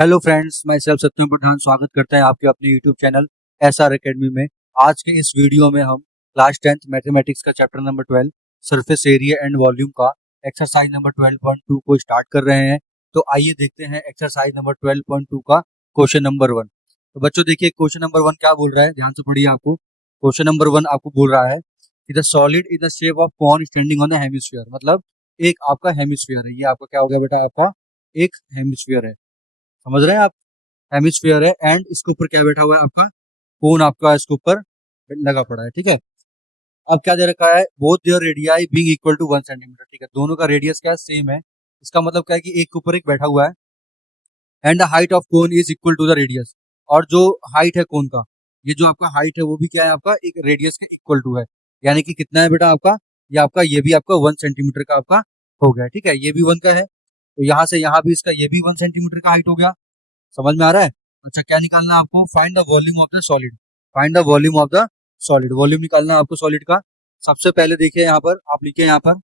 Hello friends, मैं self सत्यम प्रधान स्वागत करते हैं आपके अपने यूट्यूब चैनल एसआर एकेडमी में। आज के इस वीडियो में हम क्लास 10th मैथमेटिक्स का chapter number 12 surface area and volume का एक्सरसाइज नंबर 12.2 को स्टार्ट कर रहे हैं। तो आइए देखते हैं एक्सरसाइज नंबर 12.2 का क्वेश्चन नंबर 1। तो बच्चों देखिए क्वेश्चन नंबर 1 क्या बोल रहा है, ध्यान से पढ़िए। आपको क्वेश्चन नंबर 1 आपको बोल रहा है कि the solid in the shape of cone standing on the hemisphere. मतलब एक आपका हेमिस्फीयर है, ये आपका क्या हो गया बेटा, आपका एक हेमिस्फीयर है। समझ रहे हैं आप? हेमिस्फीयर है एंड इसके ऊपर क्या बैठा हुआ है, आपका कोन आपका इसके ऊपर लगा पड़ा है। ठीक है, अब क्या दे रखा है, both their radii being equal to 1 centimetre. ठीक है, दोनों का रेडियस क्या है, सेम है। इसका मतलब क्या है कि एक के ऊपर एक बैठा हुआ है and the height of cone is equal to the radius. और जो हाइट है कोन का, ये जो आपका हाइट है वो भी क्या है, आपका एक रेडियस के इक्वल टू है। यानी कि कितना है बेटा आपका, ये भी आपका 1 सेंटीमीटर का आपका हो गया। ठीक है, ये भी 1 का है, तो यहाँ से यहाँ भी इसका ये भी 1 सेंटीमीटर का हाइट हो गया। समझ में आ रहा है? अच्छा, क्या निकालना है आपको, find the volume of the solid. Find the volume of the solid, volume निकालना है आपको सॉलिड का। सबसे पहले देखिए यहाँ पर आप लिखिए, यहाँ पर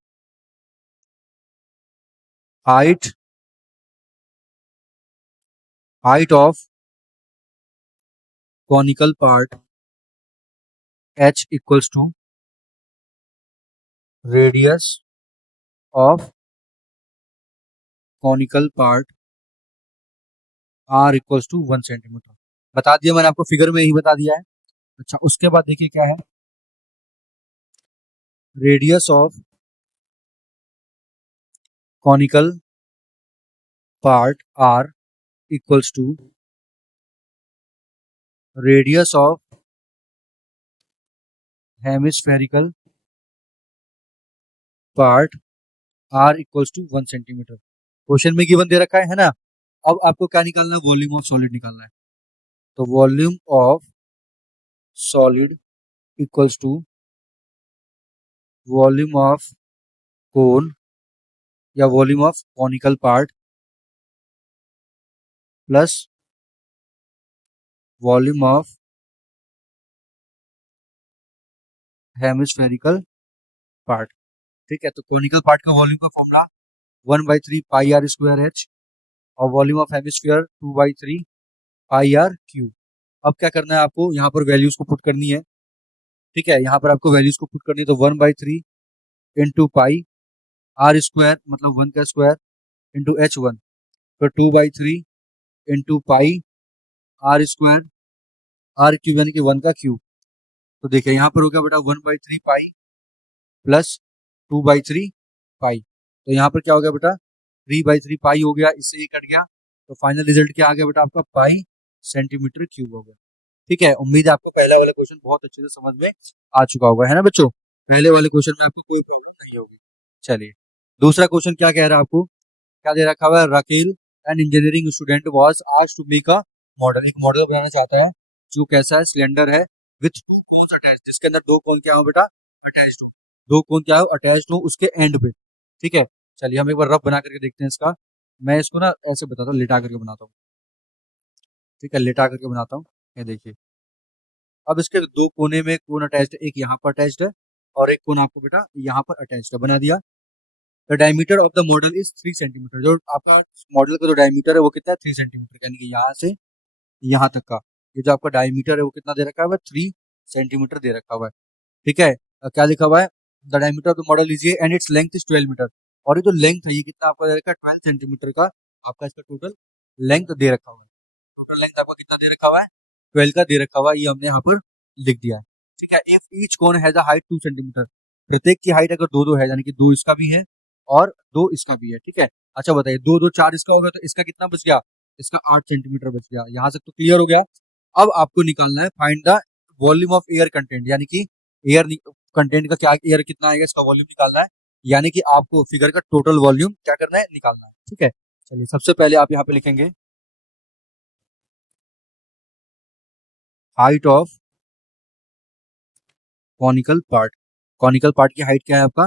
height height of conical part h equals to radius of conical part r equals to 1 centimetre. बता दिया मैंने आपको, फिगर में ही बता दिया है। अच्छा, उसके बाद देखिए क्या है, radius of conical part r equals to radius of hemispherical part r equals to 1 centimetre. Question में गिवन दे रखा है ना। अब आपको क्या निकालना है, वॉल्यूम ऑफ सॉलिड निकालना है। तो volume of solid equals to volume of cone या volume of conical part plus volume of hemispherical part. ठीक है, तो कॉनिकल पार्ट का वॉल्यूम का formula 1/3 pi r square h और volume of hemisphere 2/3 pi r cube. अब क्या करना है आपको, यहाँ पर वैल्यूज को पुट करनी है। ठीक है, यहाँ पर आपको वैल्यूज को पुट करनी है, तो 1/3 इंटू पाई r स्क्वायर मतलब 1 का स्क्वायर इंटू h1, तो 2/3 into pi r square r cube यानी कि 1 का क्यूब। तो देखिए यहाँ पर हो गया बेटा 1/3 पाई प्लस 2/3 पाई। तो यहाँ पर क्या हो गया बेटा, 3/3 पाई हो गया, इससे ये कट गया। तो फाइनल रिजल्ट क्या आ गया बेटा, आपका पाई सेंटीमीटर क्यूब हो गया। ठीक है, उम्मीद है आपको पहला वाला क्वेश्चन बहुत अच्छे से समझ में आ चुका होगा, है ना बच्चों? पहले वाले क्वेश्चन में आपको कोई प्रॉब्लम नहीं होगी। चलिए, दूसरा क्वेश्चन क्या कह रहा है आपको, क्या दे रखा हुआ है, Rachel an engineering student was asked to make a model. एक मॉडल बनाना चाहता है जो कैसा है, सिलेंडर है विथ अटैच, जिसके अंदर दो कोन क्या हो बेटा, अटैच्ड हो। दो कोन क्या हो, अटैच्ड हो उसके एंड पे। ठीक है, चलिए हम एक बार रफ बना करके देखते हैं इसका। मैं इसको ना ऐसे बताता हूँ, लिटा करके बनाता हूँ। ठीक है, लिटा करके बनाता हूँ। ये देखिए, अब इसके दो कोने में कोन अटैच्ड है, एक यहाँ पर अटैच्ड है और एक कोन आपको बेटा यहाँ पर अटैच्ड है, बना दिया। The diameter of the model is 3 centimetre. जो आपका मॉडल का जो डायमीटर है वो कितना है, 3 सेंटीमीटर, यानी कि यहाँ से यहाँ तक का ये जो आपका डायमीटर है वो कितना दे रखा है, 3 सेंटीमीटर दे रखा हुआ है। ठीक है, क्या लिखा हुआ है, the diameter of the model is ये and its length is 12 metre. और ये जो लेंथ है ये कितना आपका दे रखा है, 12 सेंटीमीटर का आपका इसका टोटल लेंथ दे रखा हुआ है। टोटल लेंथ आपका कितना दे रखा हुआ है, 12 का दे रखा हुआ है, ये हमने यहाँ पर लिख दिया है। ठीक है, if each cone has a height 2 centimetre, प्रत्येक की हाइट अगर दो दो है, यानी कि दो इसका भी है और दो इसका भी है। ठीक है, अच्छा बताइए, दो दो चार इसका होगा तो इसका कितना बच गया, इसका 8 सेंटीमीटर बच गया। यहाँ तक तो क्लियर हो गया। अब आपको निकालना है find the volume of air content, यानी कि एयर कंटेंट का क्या, एयर कितना आएगा इसका वॉल्यूम निकालना है। यानी कि आपको फिगर का टोटल वॉल्यूम क्या करना है, निकालना है। ठीक है, चलिए सबसे पहले आप यहाँ पे लिखेंगे height of conical part. Conical part की हाइट क्या है आपका,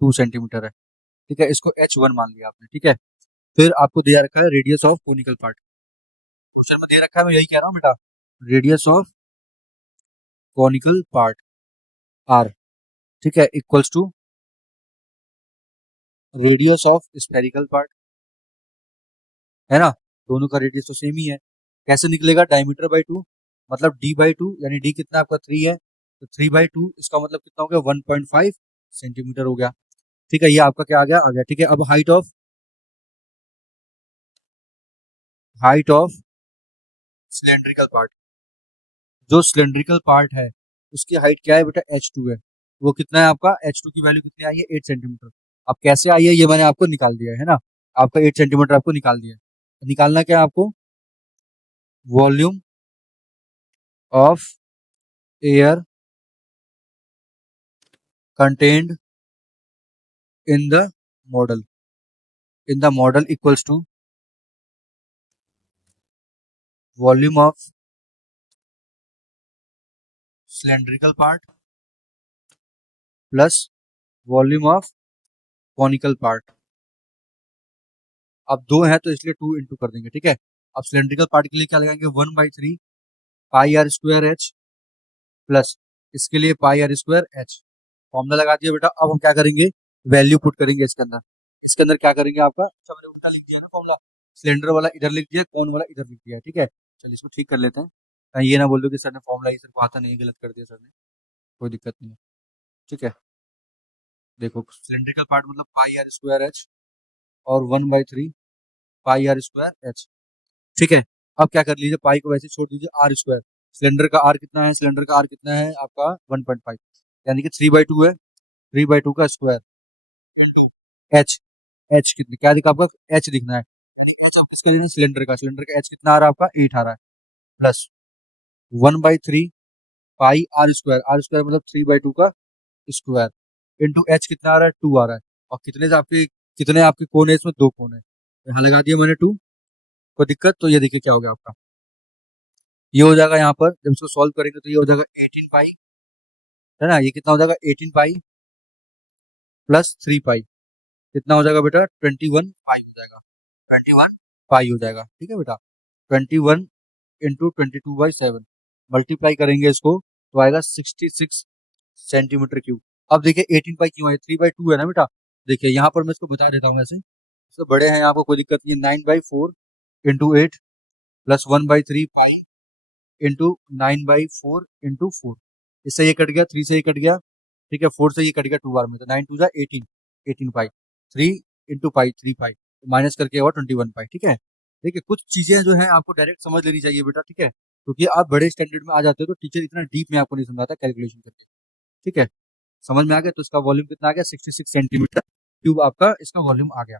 2 सेंटीमीटर है। ठीक है, इसको h1 मान लिया आपने। ठीक है, फिर आपको दिया रखा है radius of conical part. Question में दे रखा है, मैं यही कह रहा हूँ बेटा, radius of conical part r। ठीक है, equals to radius of spherical part, है ना। दोनों का रेडियस तो सेम ही है। कैसे निकलेगा? डायमीटर बाई 2, मतलब d बाई 2, यानी d कितना आपका 3 है, तो 3 बाई 2 इसका मतलब कितना हो गया? 1.5 सेंटीमीटर हो गया। ठीक है, ये आपका क्या आ गया। ठीक है, अब हाइट ऑफ सिलेंड्रिकल पार्ट, जो सिलेंड्रिकल पार्ट है उसकी हाइट क्या है बेटा? h2 है। वो कितना है आपका? h2 की वैल्यू कितनी आई है? 8 सेंटीमीटर। अब कैसे आई है ये मैंने आपको निकाल दिया है ना, आपका 8 सेंटीमीटर आपको निकाल दिया है। निकालना क्या है आपको? Volume of air contained in the model, equals to volume of cylindrical part plus volume of conical part. अब दो है तो इसलिए 2 इंटू कर देंगे। ठीक है, अब सिलेंड्रिकल पार्ट के लिए क्या लगाएंगे? 1/3 pi are square h plus इसके लिए पाई आर स्क्वायर एच। फॉर्मूला लगा दिया बेटा। अब हम क्या करेंगे? वैल्यू पुट करेंगे इसके अंदर क्या करेंगे आपका? अच्छा मैंने उल्टा लिख दिया ना फॉर्मूला, सिलेंडर वाला इधर लिख दिया, कौन वाला इधर लिख दिया। ठीक है, चलिए इसको ठीक कर लेते हैं, कहीं ये ना बोल दो कि सर ने फॉर्मूला ही सर को आता नहीं है, गलत कर दिया सर ने। कोई दिक्कत नहीं है। ठीक है, देखो सिलेंड्रिकल पार्ट मतलब पाई आर स्क्वायर एच और 1/3 पाई आर स्क्वायर एच। ठीक है, अब क्या कर लीजिए, पाई को वैसे छोड़ दीजिए, आर स्क्वायर, सिलेंडर का आर कितना है? सिलेंडर का आर कितना है आपका? 1.5, यानी कि 3/2 है, 3/2 का स्क्वायर एच। एच कितने क्या दिखा आपका? एच दिखना है। अच्छा, किसका लेना है? सिलेंडर का एच कितना आ रहा है आपका? 8 आ रहा है, प्लस 1/3 पाई आर स्क्वायर मतलब 3/2 का स्क्वायर इंटू एच कितना आ रहा है? 2 आ रहा है। और कितने आपके कोण है इसमें? 2 कोण है, यहाँ लगा दिया मैंने 2। कोई दिक्कत? तो ये देखिए क्या हो गया आपका, ये हो जाएगा यहाँ पर जब इसको सॉल्व करेंगे तो ये हो जाएगा 18 पाई, है ना। ये कितना हो जाएगा? 18 पाई प्लस 3 पाई, कितना हो जाएगा बेटा? 21 पाई हो जाएगा, 21 पाई हो जाएगा। ठीक है बेटा, 21 इंटू 22/7 मल्टीप्लाई करेंगे इसको तो आएगा 66 सेंटीमीटर क्यूब। अब देखिए 18 पाई क्यों है? 3/2 है ना बेटा। देखिए यहाँ पर मैं इसको बता देता हूँ, ऐसे इससे बड़े हैं यहाँ पर कोई दिक्कत नहीं है। 9/4 into 8 plus 1/3 pi into 9/4 into 4, इससे ये कट गया, 3 से ये कट गया। ठीक है, 4 से ये कट गया 2 बार में, तो 9 2 जा 18, 18 पाई, 3 इंटू पाई 3 पाई, माइनस करके हुआ 21 पाई। ठीक है, देखिए कुछ चीजें जो है आपको डायरेक्ट समझ लेनी चाहिए बेटा। ठीक है, क्योंकि आप बड़े स्टैंडर्ड में आ जाते हो तो टीचर इतना डीप में आपको नहीं समझाता कैलकुलेशन करके। ठीक है, समझ में आ गया? तो इसका वॉल्यूम कितना आ गया? 66 सेंटीमीटर क्यूब आपका इसका वॉल्यूम आ गया।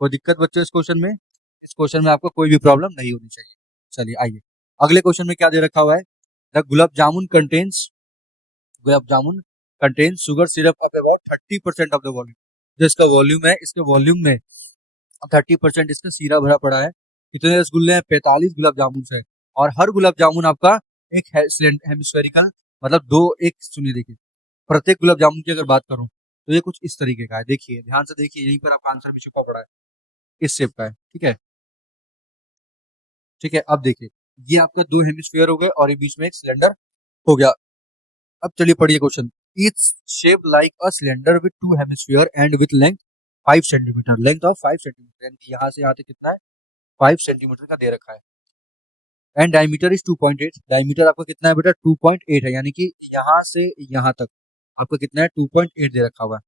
कोई दिक्कत बच्चों इस क्वेश्चन में? इस क्वेश्चन में आपको कोई भी प्रॉब्लम नहीं होनी चाहिए। चलिए आइए अगले क्वेश्चन में क्या दे रखा हुआ है। The gulab jamun contains sugar syrup of about 30% of the volume. जो इसका वॉल्यूम है, इसके वॉल्यूम में 30% इसका सीरा भरा पड़ा है। कितने रसगुल्ले हैं? 45 गुलाब जामुन है। और हर गुलाब जामुन आपका एक हेमिस्फेरिकल, मतलब दो, एक सुनिए देखिए, प्रत्येक गुलाब जामुन की अगर बात करूं तो ये कुछ इस तरीके का है। देखिए ध्यान से देखिए, यहीं पर आपका आंसर भी छुपा पड़ा है, इस शेप का है। ठीक है, ठीक है, अब देखिए ये आपका दो हेमिस्फीयर हो गए और ये बीच में एक सिलेंडर हो गया। अब चलिए पढ़िए question. Its shape like a cylinder with two hemisphere and with length 5 centimetre, length of 5 centimetre, यानी कि यहाँ से यहाँ तक कितना है? 5 सेंटीमीटर का दे रखा है। एंड डायमीटर इज 2.8, डायमीटर आपका कितना है बेटा? 2.8 है, यानी कि यहाँ से यहाँ तक आपका कितना है? 2.8 दे रखा हुआ है।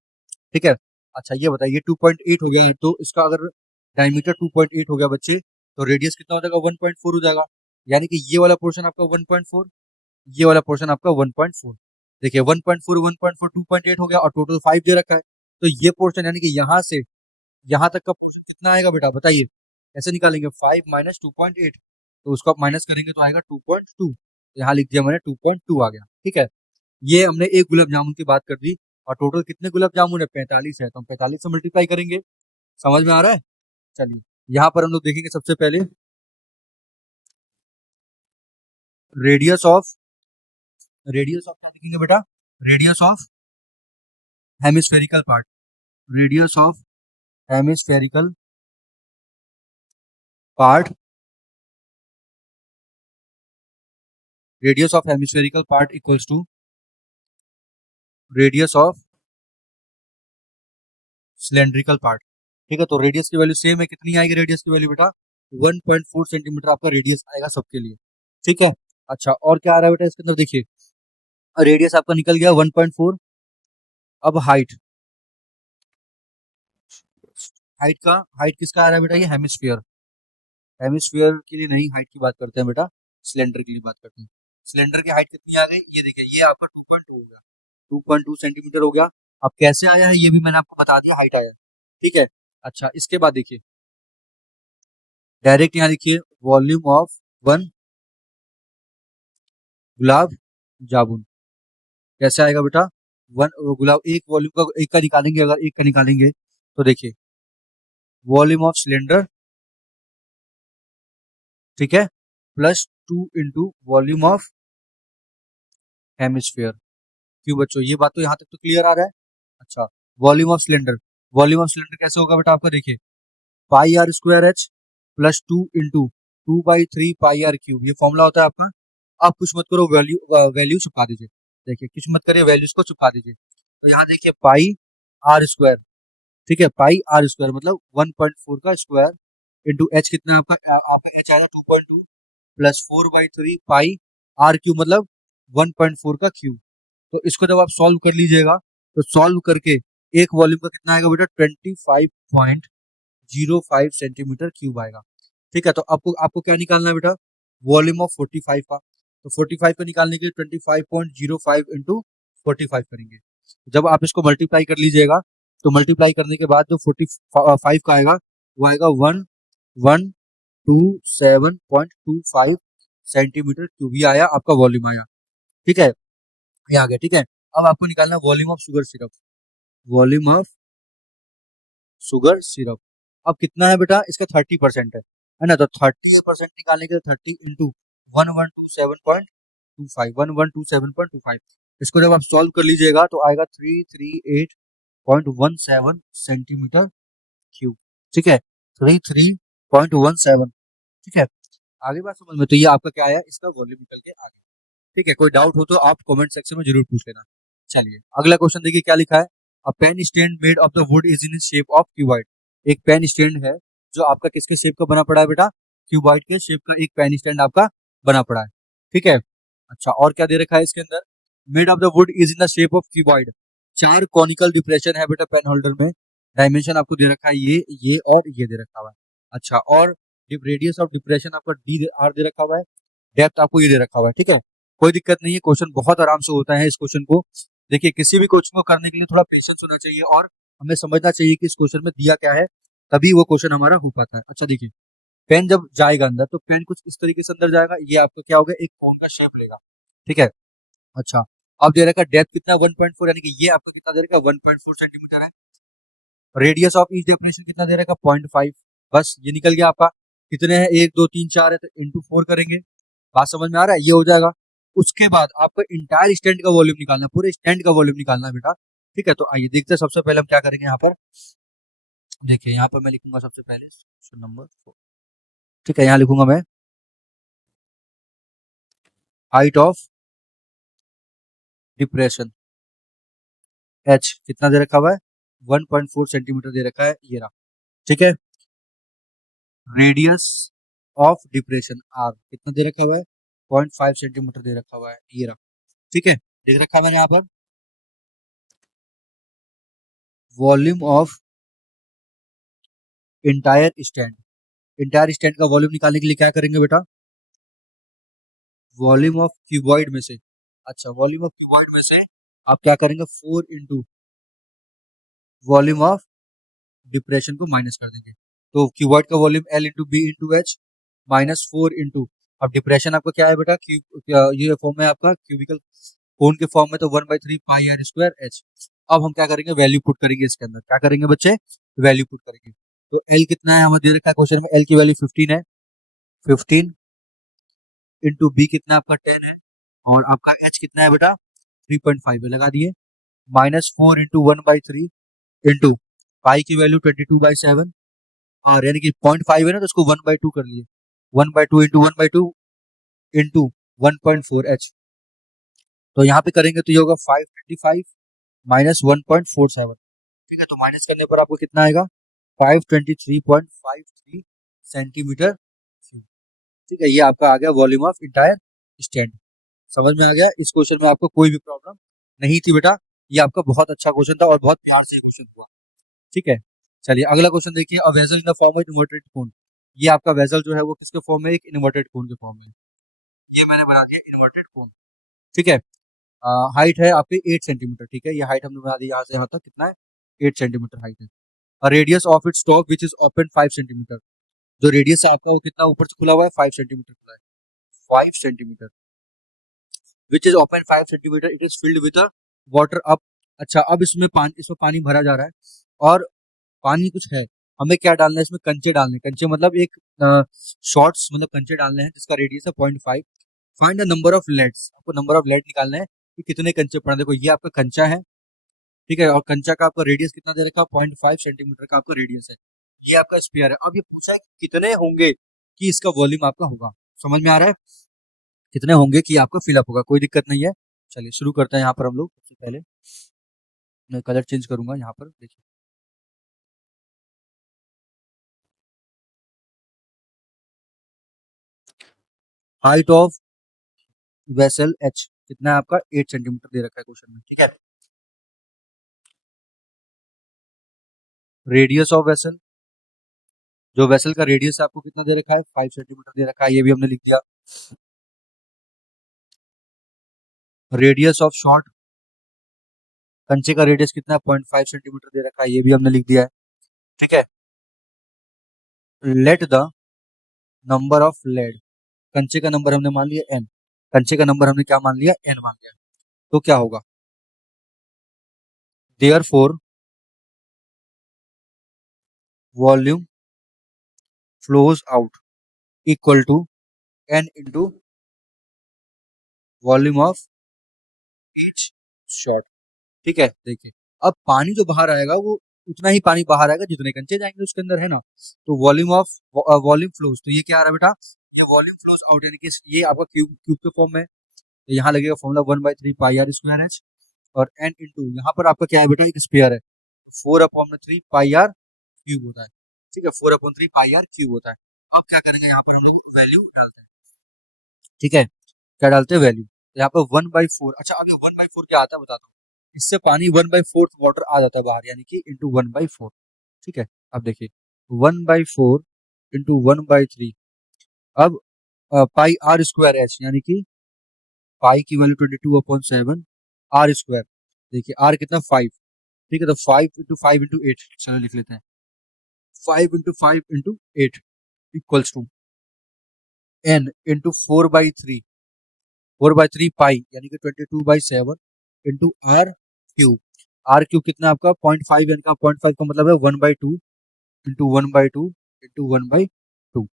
ठीक है, अच्छा ये बताइए 2.8 हो गया है तो इसका अगर डायमीटर 2.8 हो गया बच्चे, तो रेडियस कितना हो जाएगा? 1.4 हो जाएगा, यानी कि ये वाला पोर्शन आपका 1.4, ये वाला पोर्शन आपका 1.4। देखिए 1.4 1.4 2.8 हो गया और टोटल 5 दे रखा है, तो ये पोर्शन यानी कि यहाँ से यहाँ तक का कितना आएगा बेटा? बताइए कैसे निकालेंगे? 5 माइनस 2.8, तो उसको आप माइनस करेंगे तो आएगा 2.2, यहाँ लिख दिया मैंने 2.2 आ गया। ठीक है, ये हमने एक गुलाब जामुन की बात कर दी और टोटल कितने गुलाब जामुन है? 45 है, तो हम 45 से मल्टीप्लाई करेंगे। समझ में आ रहा है? चलिए यहाँ पर हम लोग देखेंगे सबसे पहले रेडियस ऑफ, क्या देखेंगे बेटा? Radius of hemispherical part, radius of hemispherical part, radius of hemispherical part equals to radius of cylindrical part. ठीक है, तो रेडियस की वैल्यू सेम है, कितनी आएगी रेडियस की वैल्यू बेटा? 1.4 सेंटीमीटर आपका रेडियस आएगा सबके लिए, ठीक है। अच्छा, और क्या आ रहा है बेटा इसके अंदर, देखिए रेडियस आपका निकल गया 1.4। अब हाइट, हाइट किसका आ रहा है बेटा, ये हेमिस्फीयर। हेमिस्फीयर के लिए नहीं हाइट की बात करते हैं बेटा, सिलेंडर की लिए बात करते हैं। सिलेंडर की हाइट कितनी आ गई, ये देखिए ये आपका 2.2 हो गया, 2.2 सेंटीमीटर हो गया। अब कैसे आया है ये भी मैंने आपको बता दिया, हाइट आया है, ठीक है। अच्छा, इसके बाद देखिए डायरेक्ट यहाँ लिखिए volume of one gulab jamun. कैसे आएगा बेटा, वन गुलाब, एक वॉल्यूम का एक का निकालेंगे, अगर एक का निकालेंगे तो देखिए वॉल्यूम ऑफ सिलेंडर, ठीक है, plus 2 into volume of hemisphere. क्यों बच्चों, ये बात तो यहाँ तक तो क्लियर आ रहा है। अच्छा, volume of cylinder, volume of cylinder कैसे होगा बेटा आपका, देखिए pi are square h plus 2 into 2/3 pi are cube, ये फॉर्मूला होता है आपका। आप कुछ मत करो, वैल्यू छुपा दीजिए, देखिए कुछ मत करिए, वैल्यूज को छुपा दीजिए। तो यहाँ देखिए पाई आर स्क्वायर, ठीक है, पाई आर स्क्वायर मतलब 1.4 का स्क्वायर इंटू एच कितना है आपका, आपका एच आएगा 2.2 प्लस 4/3 पाई आर क्यूब मतलब 1.4 का क्यूब। तो इसको जब आप सॉल्व कर लीजिएगा तो सॉल्व करके एक वॉल्यूम का कितना आएगा बेटा, 25.05 सेंटीमीटर क्यूब आएगा, ठीक है। तो आपको आपको क्या निकालना है बेटा, वॉल्यूम ऑफ 45 का। तो 45 का निकालने के लिए 25.05 इंटू 45 करेंगे। जब आप इसको मल्टीप्लाई कर लीजिएगा तो मल्टीप्लाई करने के बाद जो 45 का आएगा वो आएगा 1127.25 सेंटीमीटर क्यूब, ये आया आपका वॉल्यूम आया, ठीक है, ये आ गया, ठीक है। अब आपको निकालना है volume of sugar syrup, volume of sugar syrup. अब कितना है बेटा, इसका 30% है ना, तो 30% निकालने के लिए 30 इंटू 1127.25 इसको जब आप सॉल्व कर लीजिएगा तो आएगा 338.17 सेंटीमीटर क्यूब, ठीक है, 33.17, ठीक है। आगे बात समझ में, तो ये आपका क्या आया, इसका वॉल्यूम निकल के आ गया, ठीक है। कोई डाउट हो तो आप कमेंट सेक्शन में जरूर पूछ लेना। चलिए अगला क्वेश्चन देखिए क्या लिखा है, a pen stand made of the wood is in shape of cuboid. एक पेन स्टैंड है जो आपका किसके शेप का बना पड़ा है बेटा, क्यूबॉइड के शेप का एक पेन स्टैंड आपका बना पड़ा है, ठीक है। अच्छा, और क्या दे रखा है इसके अंदर, made of the wood is in the shape of cuboid, 4 conical depression है बेटा पेन होल्डर में। डायमेंशन आपको दे रखा है ये और ये दे रखा हुआ है। अच्छा, और रेडियस ऑफ डिप्रेशन आपका डी आर दे रखा हुआ है, डेप्थ आपको ये दे रखा हुआ है, ठीक है। कोई दिक्कत नहीं है, क्वेश्चन बहुत आराम से होता है। इस क्वेश्चन को देखिए, किसी भी क्वेश्चन को करने के लिए थोड़ा पेशेंस होना चाहिए और हमें समझना चाहिए कि इस क्वेश्चन में दिया क्या है, तभी वो क्वेश्चन हमारा हो पाता है। अच्छा देखिए, पेन जब जाएगा अंदर तो पेन कुछ इस तरीके से अंदर जाएगा, ये आपका क्या होगा, एक कोन का शेप लेगा, ठीक है। अच्छा, अब दे रखा डेप्थ कितना 1.4, यानी कि ये आपको कितना दे रखा 1.4 सेंटीमीटर है। रेडियस ऑफ ईच डेफिनेशन कितना दे रखा 0.5, बस ये निकल गया आपका। कितने हैं, 1 2 3 4 है तो इंटू 4 करेंगे। बात समझ में आ रहा है, ये हो जाएगा। उसके बाद आपको इंटायर स्टैंड का वॉल्यूम निकालना है, पूरे स्टैंड का वॉल्यूम निकालना है बेटा, ठीक है। तो आइए देखते हैं, सबसे पहले हम क्या करेंगे यहाँ पर, देखिए यहाँ पर मैं लिखूंगा सबसे पहले क्वेश्चन नंबर 4, ठीक है। यहाँ लिखूंगा मैं हाइट ऑफ डिप्रेशन एच कितना दे रखा हुआ है, 1.4 सेंटीमीटर दे रखा है, ये रहा, ठीक है। रेडियस ऑफ डिप्रेशन आर कितना दे रखा हुआ है, 0.5 सेंटीमीटर दे रखा हुआ है, ये रहा, ठीक है। देख रखा है मैंने यहाँ पर volume of entire stand, entire stand का वॉल्यूम निकालने के लिए क्या करेंगे बेटा, वॉल्यूम ऑफ क्यूबॉइड में से, अच्छा वॉल्यूम ऑफ क्यूबॉइड में से आप क्या करेंगे, 4 इंटू वॉल्यूम ऑफ डिप्रेशन को माइनस कर देंगे। तो क्यूबॉइड का volume L into B into H minus 4 into, अब डिप्रेशन आपका क्या है बेटा, ये फॉर्म है आपका क्यूबिकल कोन के फॉर्म में, तो 1/3 पाई आर स्क्वायर एच। अब हम क्या करेंगे, वैल्यू पुट करेंगे इसके अंदर, क्या करेंगे बच्चे, वैल्यू पुट करेंगे। तो एल कितना है, हमें दे रखा है क्वेश्चन में, एल की वैल्यू 15 है, 15 इंटू बी कितना आपका 10 है, और आपका एच कितना है बेटा 3.5 है, लगा दिए, माइनस 4 इंटू 1/3 इंटू पाई की वैल्यू 22/7, और यानी कि 0.5 है ना तो उसको 1/2 कर लिए, 1/2 इंटू 1/2 इंटू 1.4 एच। तो यहाँ पे करेंगे तो ये होगा 525 माइनस 1.47, ठीक है। तो माइनस करने पर आपको कितना आएगा 523.53 सेंटीमीटर क्यूब। ठीक है, ये आपका आ गया वॉल्यूम ऑफ इंटायर स्टैंड। समझ में आ गया? इस क्वेश्चन में आपको कोई भी प्रॉब्लम नहीं थी बेटा। ये आपका बहुत अच्छा क्वेश्चन था और बहुत प्यार से क्वेश्चन हुआ। ठीक है, चलिए अगला क्वेश्चन देखिए। A vessel in the form of inverted कोन। ये आपका वेसल जो है वो किसके फॉर्म में? एक इन्वर्टेड कोन के फॉर्म में। ये मैंने बना दिया इन्वर्टेड कोन। ठीक है, हाइट है आपकी 8 सेंटीमीटर। ठीक है, ये हाइट हमने बना दी यहाँ से यहाँ तक कितना है? 8 सेंटीमीटर हाइट है। Radius of its top which is open 5 centimetre. जो रेडियस है आपका वो कितना ऊपर से खुला हुआ है? 5 सेंटीमीटर खुला है, 5 centimetre. Which is open 5 centimetre, it is filled with water up. अच्छा, अब इसमें पानी भरा जा रहा है और पानी कुछ है। हमें क्या डालना है इसमें? कंचे डालने। कंचे मतलब एक शॉर्ट्स मतलब कंचे डालने हैं जिसका रेडियस है 0.5। Find the number of leads. आपको नंबर ऑफ लेड निकालना है कि कितने कंचे पड़े। देखो ये आपका कंचा है, ठीक है, और कंचा का आपका रेडियस कितना दे रखा है? 0.5 सेंटीमीटर का आपका रेडियस है। ये आपका स्पेयर है। अब ये पूछा है कि कितने होंगे कि इसका वॉल्यूम आपका होगा। समझ में आ रहा है? कितने होंगे कि आपका फिलअप होगा। कोई दिक्कत नहीं है। चलिए शुरू करते हैं। यहाँ पर हम लोग सबसे पहले मैं कलर चेंज करूंगा। यहाँ पर देखिए, हाइट ऑफ वेसल एच कितना है आपका? 8 सेंटीमीटर दे रखा है क्वेश्चन में। ठीक है, रेडियस ऑफ वेसल, जो वेसल का रेडियस आपको कितना दे रखा है? 5 सेंटीमीटर दे रखा है, ये भी हमने लिख दिया। रेडियस ऑफ शॉर्ट, कंचे का रेडियस कितना है? 0.5 सेंटीमीटर दे रखा है, ये भी हमने लिख दिया है। ठीक है, let the number of lead, कंचे का नंबर हमने मान लिया n, कंचे का नंबर हमने क्या मान लिया? n मान लिया। तो क्या होगा? Therefore volume flows out equal to n into volume of each shot. ठीक है, देखिए अब पानी जो बाहर आएगा वो उतना ही पानी बाहर आएगा जितने कंचे जाएंगे उसके अंदर, है ना। तो वॉल्यूम फ्लोज, तो ये क्या आ रहा है बेटा? ये वॉल्यूम फ्लोज आउट, यानी कि ये आपका क्यूब क्यूब के फॉर्म में है। तो यहाँ लगेगा formula 1/3 pi are square H. और एन इंटू यहाँ पर आपका क्या है बेटा? एक स्पेयर है, 4/3 पाई आर क्यूब होता है। ठीक है, 4/3 पाई आर क्यूब होता है। अब क्या करेंगे? यहाँ पर हम लोग वैल्यू डालते हैं। ठीक है, क्या डालते हैं? वैल्यू। तो यहाँ पर 1/4। अच्छा, अब ये 1/4 क्या आता है बताता हूँ। इससे पानी 1/4 वाटर आ जाता है बाहर, यानी कि इंटू 1/4। ठीक है, अब देखिए 1/4 इंटू 1/3। अब पाई आर स्क्वायर एच, यानी कि पाई की वैल्यू 22/7 आर स्क्वायर। देखिए आर कितना? 5। ठीक है, तो 5 इंटू 8, चलो लिख लेते हैं। 5 into 8 equals to N into 4/3, 4/3 pi यानी कि 22/7 into R cube. R cube कितना आपका? 0.5 एन का 0.5 का मतलब है 1/2 इंटू 1/2 इंटू 1/2।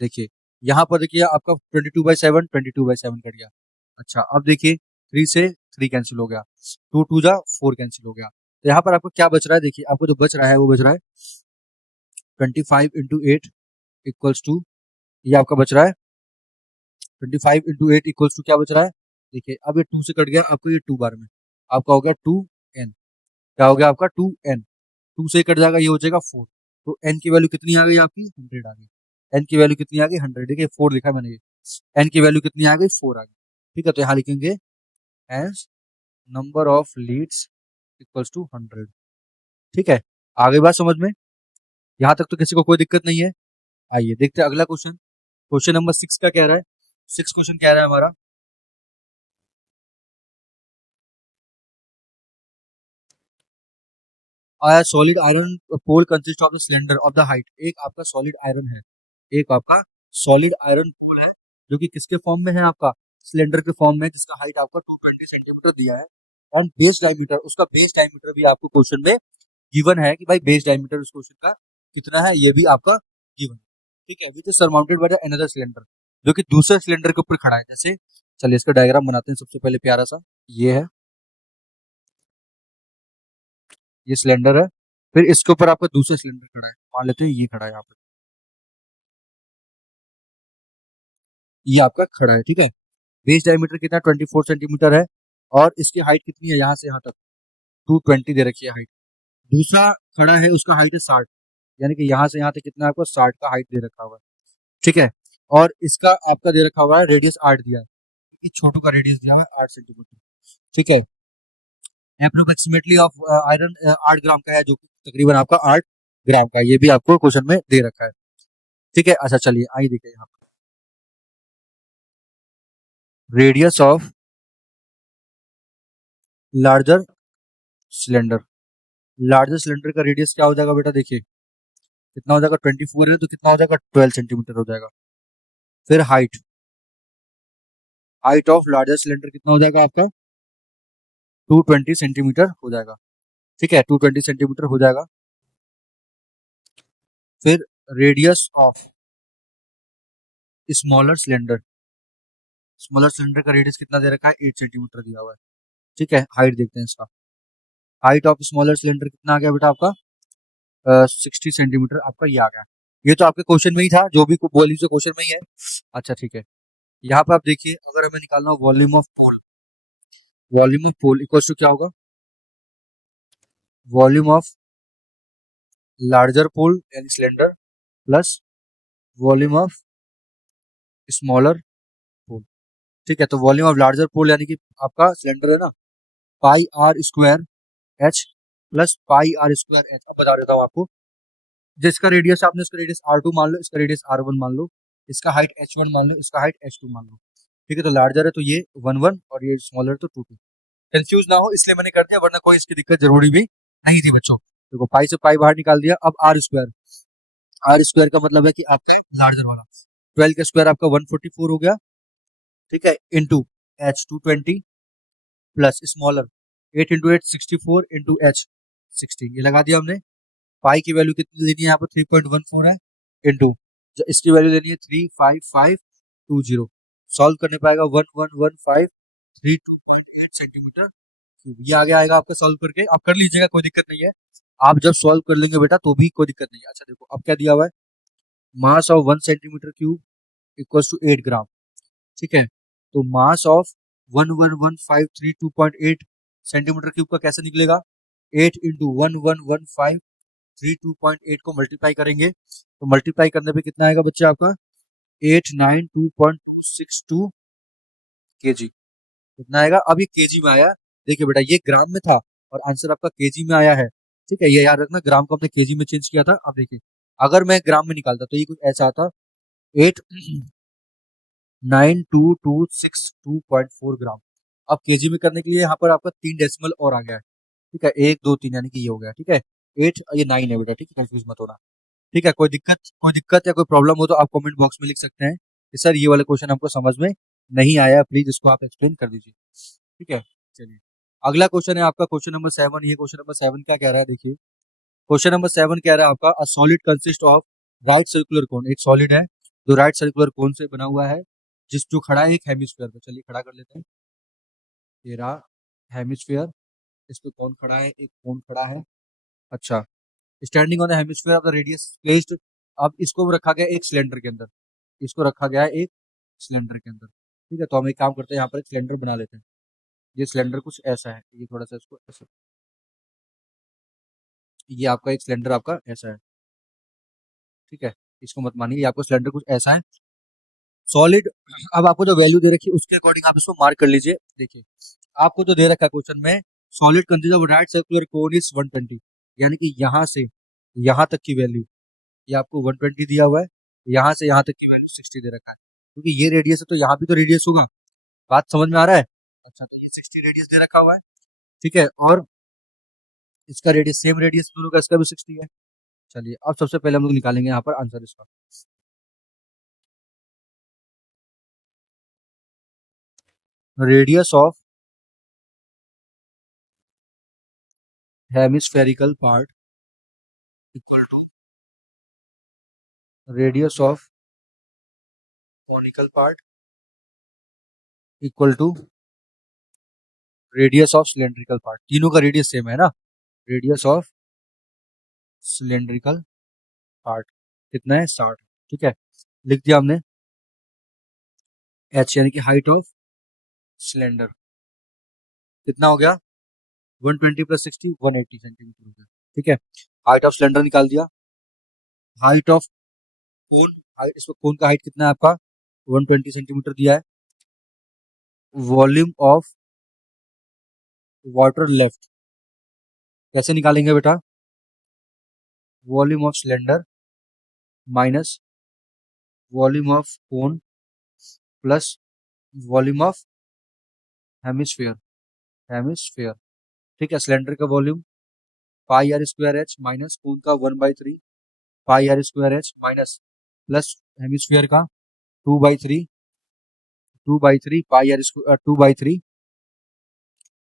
देखिए यहाँ पर देखिए आपका 22/7 कट गया। अच्छा, अब देखिए 3 से 3 कैंसिल हो गया, 2 2 जा 4 कैंसिल हो गया। तो यहाँ पर आपको क्या बच रहा है? देखिए आपको जो बच रहा है वो बच रहा है 25 इंटू 8 इक्वल्स टू, ये आपका बच रहा है 25 इंटू 8 इक्वल्स टू क्या बच रहा है? देखिए अब ये 2 से कट गया, आपको ये 2 बार में आपका हो गया 2n। क्या हो गया आपका? 2n। 2 से कट जाएगा, ये हो जाएगा 4। तो n की वैल्यू कितनी आ गई आपकी? 100 आ गई। n की वैल्यू कितनी आ गई? 100। देखिए 4 लिखा है मैंने, ये n की वैल्यू कितनी आ गई? 4 आ गई। ठीक है, तो यहाँ लिखेंगे as number of leads equals to 100। ठीक है, आ गई बात समझ में? यहाँ तक तो किसी को कोई दिक्कत नहीं है। आइए देखते हैं अगला क्वेश्चन। क्वेश्चन नंबर 6 का कह रहा है, 6 क्वेश्चन कह रहा है हमारा, solid iron pole consist of the cylinder of the height. एक आपका सॉलिड आयरन है, एक आपका सॉलिड आयरन पोल है जो कि किसके फॉर्म में है? आपका सिलेंडर के फॉर्म में, जिसका हाइट आपका 220 सेंटीमीटर दिया है। एंड बेस डायमीटर, उसका बेस डायमीटर भी आपको क्वेश्चन में गिवन है कि भाई बेस डायमीटर उस क्वेश्चन का कितना है, ये भी आपका गिवन है। ठीक है, which is surmounted by the another cylinder, जो कि दूसरे सिलेंडर के ऊपर खड़ा है। जैसे चलिए इसका डायग्राम बनाते हैं सबसे पहले प्यारा सा। ये है, ये सिलेंडर है, फिर इसके ऊपर आपका दूसरा सिलेंडर खड़ा है, मान लेते हैं ये खड़ा है यहाँ पे, ये आपका खड़ा है। ठीक है, बेस डायमीटर कितना? 24 सेंटीमीटर है, और इसकी हाइट कितनी है? यहाँ से यहाँ तक 220 दे रखी है हाइट। दूसरा खड़ा है, उसका हाइट है 60, यानी कि यहाँ से यहाँ तक कितना आपको 60 का हाइट दे रखा हुआ है, ठीक है। और इसका आपका दे रखा हुआ है रेडियस 8 दिया है, ये छोटू का रेडियस दिया है 8 सेंटीमीटर, ठीक है। अप्रोक्सीमेटली ऑफ आयरन 8 ग्राम का है, जो कि तकरीबन आपका 8 ग्राम का है, ये भी आपको क्वेश्चन में दे रखा है, ठीक है। अच्छा चलिए आइए देखिए यहाँ पर radius of larger cylinder. Larger cylinder का रेडियस क्या हो जाएगा बेटा, देखिए कितना हो जाएगा, 24 है तो कितना हो जाएगा, 12 सेंटीमीटर हो जाएगा। फिर height, height of larger cylinder कितना हो जाएगा आपका, 220 सेंटीमीटर हो जाएगा, ठीक है, 220 सेंटीमीटर हो जाएगा। फिर radius of smaller cylinder, smaller cylinder का रेडियस कितना दे रखा है, 8 सेंटीमीटर दिया हुआ है, ठीक है। हाइट देखते हैं इसका, हाइट ऑफ स्मॉलर सिलेंडर कितना आ गया बेटा आपका, 60 सेंटीमीटर आपका ये आ गया। ये तो आपके क्वेश्चन में ही था, जो भी वॉल्यूम से क्वेश्चन में ही है। अच्छा ठीक है, यहाँ पे आप देखिए अगर हमें निकालना हो volume of pole, volume of pole equal to क्या होगा, वॉल्यूम ऑफ लार्जर पोल यानी cylinder plus volume of smaller pole, ठीक है। तो वॉल्यूम ऑफ लार्जर पोल यानी कि आपका सिलेंडर है ना, pi are square h plus pi are square h. अब बता देता हूँ आपको, जिसका रेडियस आपने इसका रेडियस R2 मान लो, इसका रेडियस R1 मान लो, इसका हाइट H1 मान लो, इसका हाइट H2 मान लो, ठीक है। तो लार्जर है तो ये 1 1 और ये स्मॉलर है तो 2 2। कंफ्यूज ना हो इसलिए मैंने कर दिया, वरना कोई इसकी दिक्कत जरूरी भी नहीं थी बच्चों। देखो पाई से पाई बाहर निकाल दिया, अब आर स्क्वायर, आर स्क्वायर का मतलब है कि आपका लार्जर वाला 12 का स्क्वायर आपका 144 हो गया, ठीक है, into H 220 plus smaller 8 into 8 64 into H 60, ये लगा दिया हमने। पाई की वैल्यू कितनी लेनी है यहाँ पर 3.14 है, इंटू जो इसकी वैल्यू लेनी है 35520, सॉल्व करने पाएगा 1115 सेंटीमीटर क्यूब, ये आगे आएगा आपका सॉल्व करके, आप कर लीजिएगा कोई दिक्कत नहीं है, आप जब सॉल्व कर लेंगे बेटा तो भी कोई दिक्कत नहीं है। अच्छा देखो अब क्या दिया हुआ है, mass of 1 centimetre cube equals to 8 gram, ठीक है। तो मास ऑफ 111,532.8 सेंटीमीटर क्यूब का कैसे निकलेगा, 8 इंटू 11532.8 को मल्टीप्लाई करेंगे, तो मल्टीप्लाई करने पे कितना आएगा बच्चे आपका 892.62 केजी, कितना आएगा, अब ये केजी में आया। देखिए बेटा ये ग्राम में था और आंसर आपका केजी में आया है, ठीक है, ये याद रखना, ग्राम को हमने केजी में चेंज किया था। अब देखिए अगर मैं ग्राम में निकालता तो ये कुछ ऐसा आता, 892,262.4 ग्राम। अब केजी में करने के लिए यहाँ पर आपका 3 डेसिमल और आ गया है, ठीक है, 1 2 3 यानी कि ये हो गया, ठीक है, 8 ये 9 है बेटा, ठीक है, कंफ्यूज मत होना, ठीक है। कोई दिक्कत या कोई प्रॉब्लम हो तो आप कमेंट बॉक्स में लिख सकते हैं कि सर ये वाला क्वेश्चन हमको समझ में नहीं आया, प्लीज इसको आप एक्सप्लेन कर दीजिए, ठीक है। चलिए अगला क्वेश्चन है आपका क्वेश्चन नंबर 7। ये क्वेश्चन नंबर 7 क्या कह रहा है, देखिए क्वेश्चन नंबर 7 कह रहा है आपका, a solid consist of right circular cone, एक सॉलिड है जो राइट सर्कुलर कोन से बना हुआ है, जो खड़ा है एक हेमिस्फीयर पे, चलिए खड़ा कर लेते हैं, ये रहा हेमिस्फीयर, इस पे कौन खड़ा है, एक कोन खड़ा है, अच्छा, standing on the hemisphere of the radius placed. अब इसको रखा गया एक सिलेंडर के अंदर, इसको रखा गया है एक सिलेंडर के अंदर, ठीक है। तो हम एक काम करते हैं, यहाँ पर एक सिलेंडर बना लेते हैं, ये सिलेंडर कुछ ऐसा है, ये थोड़ा सा इसको ऐसा, ये आपका एक सिलेंडर आपका ऐसा है, ठीक है, इसको मत मानिए, ये आपका सिलेंडर कुछ ऐसा है सॉलिड। अब आपको जो वैल्यू दे रखी है उसके अकॉर्डिंग आप इसको मार्क कर लीजिए। देखिए आपको जो दे रखा है क्वेश्चन में, solid consist of right circular cone is 120, यानी कि यहाँ से यहाँ तक की वैल्यू, ये आपको 120 दिया हुआ है, यहाँ से यहाँ तक की वैल्यू 60 दे रखा है, क्योंकि ये रेडियस है तो यहाँ भी तो रेडियस होगा, बात समझ में आ रहा है। अच्छा तो ये 60 रेडियस दे रखा हुआ है, ठीक है, और इसका रेडियस सेम रेडियस दोनों का, इसका भी 60 है। चलिए अब सबसे पहले हम लोग निकालेंगे यहाँ पर आंसर इसका, radius of hemispherical part equal to radius of conical part equal to radius of cylindrical part, तीनों का रेडियस सेम है ना, रेडियस ऑफ सिलेंड्रिकल पार्ट कितना है 60, ठीक है, लिख दिया हमने। एच यानी कि हाइट ऑफ सिलेंडर कितना हो गया, 120 प्लस 60 180 सेंटीमीटर हो गया, ठीक है। हाइट ऑफ सिलेंडर निकाल दिया, हाइट ऑफ कोन, हाइट, इसमें कोन का हाइट कितना है आपका 120 सेंटीमीटर दिया है। वॉल्यूम ऑफ वाटर लेफ्ट कैसे निकालेंगे बेटा, volume of cylinder minus volume of cone plus volume of hemisphere, hemisphere, ठीक है। सिलेंडर का volume pi are square h minus cone का 1/3 pi are square h minus plus hemisphere का 2/3 pi are square 2/3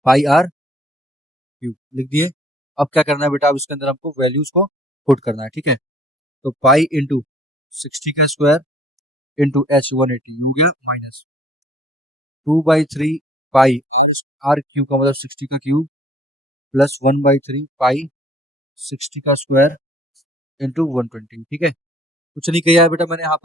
pi are cube लिख दिए। अब क्या करना है बेटा, अब इसके अंदर हमको वैल्यूज को पुट करना है, ठीक है। तो पाई इंटू 60 का स्क्वायर इंटू एच 180 हो गया माइनस 2/3 पाई आर क्यूब का मतलब 60 का क्यूब प्लस 1/3 पाई 60 का स्क्वायर इंटू 120, ठीक है। कुछ नहीं किया है बेटा मैंने यहाँ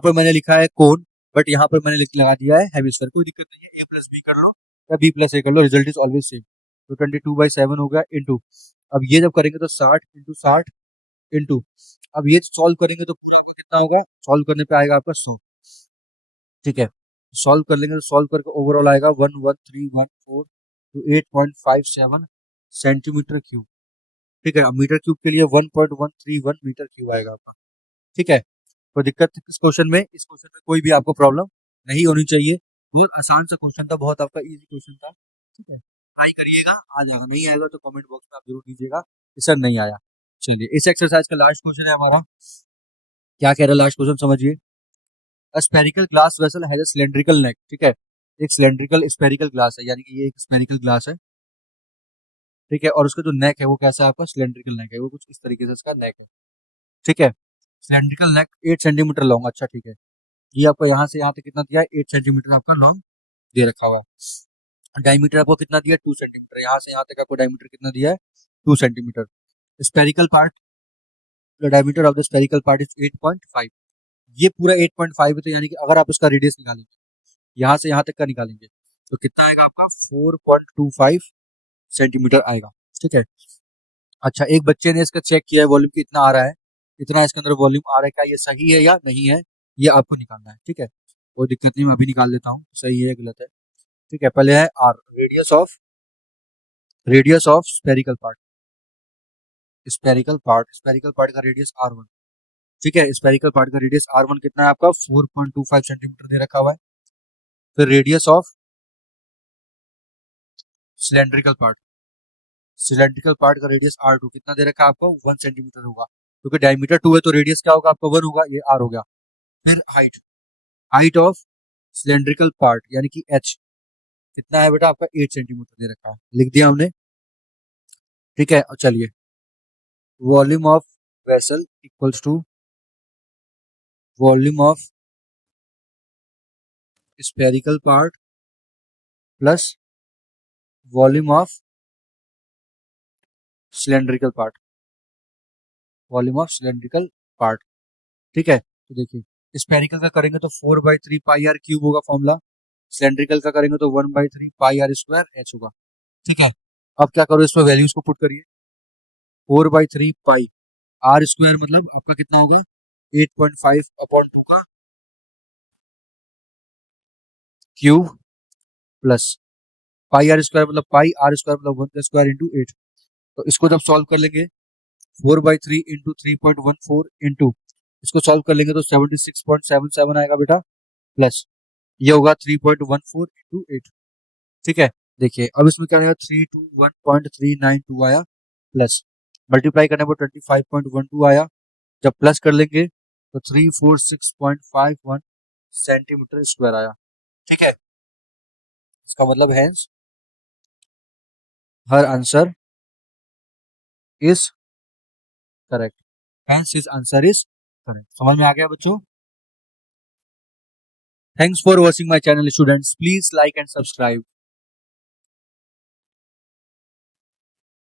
पर मैंने लिखा है कोन, बट यहाँ पर मैंने लगा दिया है हेमिस्फीयर, कोई दिक्कत नहीं है, a प्लस बी कर लो या b प्लस ए कर लो, रिजल्ट इज ऑलवेज सेम। तो 22/7 हो गया इंटू, अब ये जब करेंगे तो 60 इंटू, अब ये सॉल्व करेंगे तो पूरा का कितना होगा, सॉल्व करने पे आएगा आपका 100, ठीक है। सॉल्व कर लेंगे तो सॉल्व करके ओवरऑल आएगा 11314 टू 8.57 सेंटीमीटर क्यूब, ठीक है। अब मीटर क्यूब के लिए 1.131 मीटर क्यूब आएगा आपका, ठीक है। कोई दिक्कत इस क्वेश्चन में, इस क्वेश्चन में कोई भी आपको प्रॉब्लम नहीं होनी चाहिए, बहुत आसान सा क्वेश्चन था, बहुत आपका इजी क्वेश्चन था, ठीक है। ट्राई करिएगा, आ जाएगा, नहीं आएगा तो कमेंट बॉक्स में आप जरूर दीजिएगा कि सर नहीं आया। चलिए इस एक्सरसाइज का लास्ट क्वेश्चन है हमारा, क्या कह रहा है लास्ट क्वेश्चन समझिए। A spherical glass vessel has a cylindrical neck, ठीक है। एक सिलेंड्रिकल स्पेरिकल ग्लास है, यानी कि ये एक स्पेरिकल ग्लास है, ठीक है। और उसका जो नेक है वो कैसा है आपका, सिलेंड्रिकल नेक है, वो कुछ इस तरीके से इसका नेक है, ठीक है। सिलेंड्रिकल नेक 8 सेंटीमीटर लॉन्ग, अच्छा ठीक है। ये आपको यहाँ से यहाँ तक कितना दिया है, 8 सेंटीमीटर आपका लॉन्ग दे रखा हुआ है। डायमीटर आपको कितना दिया है, 2 सेंटीमीटर, यहाँ से यहाँ तक आपको डायमीटर कितना दिया है, 2 centimetre. Spherical part, the diameter of the spherical part is 8.5, ये पूरा 8.5 है, तो यानी कि अगर आप इसका रेडियस निकालेंगे, यहाँ से यहाँ तक का निकालेंगे तो कितना आएगा आपका 4.25 सेंटीमीटर आएगा, ठीक है। अच्छा, एक बच्चे ने इसका चेक किया है वॉल्यूम कितना आ रहा है, इतना इसके अंदर वॉल्यूम आ रहा है, क्या ये सही है या नहीं है, ये आपको निकालना है, ठीक है। कोई दिक्कत नहीं, मैं अभी निकाल देता हूँ सही है या गलत है, ठीक है। पहले है R, radius of spherical part का रेडियस R1, ठीक है। स्पेरिकल पार्ट का रेडियस R1 कितना है आपका 4.25 सेंटीमीटर दे रखा हुआ है। फिर radius of cylindrical part, cylindrical part का रेडियस R2 कितना दे रखा है आपको 1 सेंटीमीटर होगा, क्योंकि डायमीटर 2 है तो रेडियस क्या होगा आपका 1 होगा, ये R हो गया। फिर height, height of cylindrical part यानी कि H कितना है बेटा आपका 8 सेंटीमीटर दे रखा है, लिख दिया हमने, ठीक है। और चलिए volume of vessel equals to volume of spherical part plus volume of cylindrical part, volume of cylindrical part, ठीक है। तो देखिए स्पेरिकल का करेंगे तो 4/3 पाई आर क्यूब होगा फॉर्मूला, सिलेंड्रिकल का करेंगे तो 1/3 पाई आर स्क्वायर एच होगा, ठीक है। अब क्या करो, इसमें वैल्यूज को पुट करिए, 4/3 पाई आर स्क्वायर मतलब आपका कितना हो गया 8.5/2 का cube plus pi are square मतलब पाई आर स्क्वायर मतलब 1 का स्क्वायर इंटू 8। तो इसको जब सॉल्व कर लेंगे 4/3 इंटू 3.14 इंटू, इसको सॉल्व कर लेंगे तो 76.77 आएगा बेटा, प्लस ये होगा 3.14 इंटू 8, ठीक है। देखिए अब इसमें क्या आएगा 321.392 आया, प्लस मल्टीप्लाई करने पर 25.12 आया, जब प्लस कर लेंगे तो 346.51 सेंटीमीटर स्क्वायर आया, ठीक है। इसका मतलब है हर answer is correct, hence his answer is correct. समझ में आ गया बच्चों? Thanks for watching my channel students, please like and subscribe.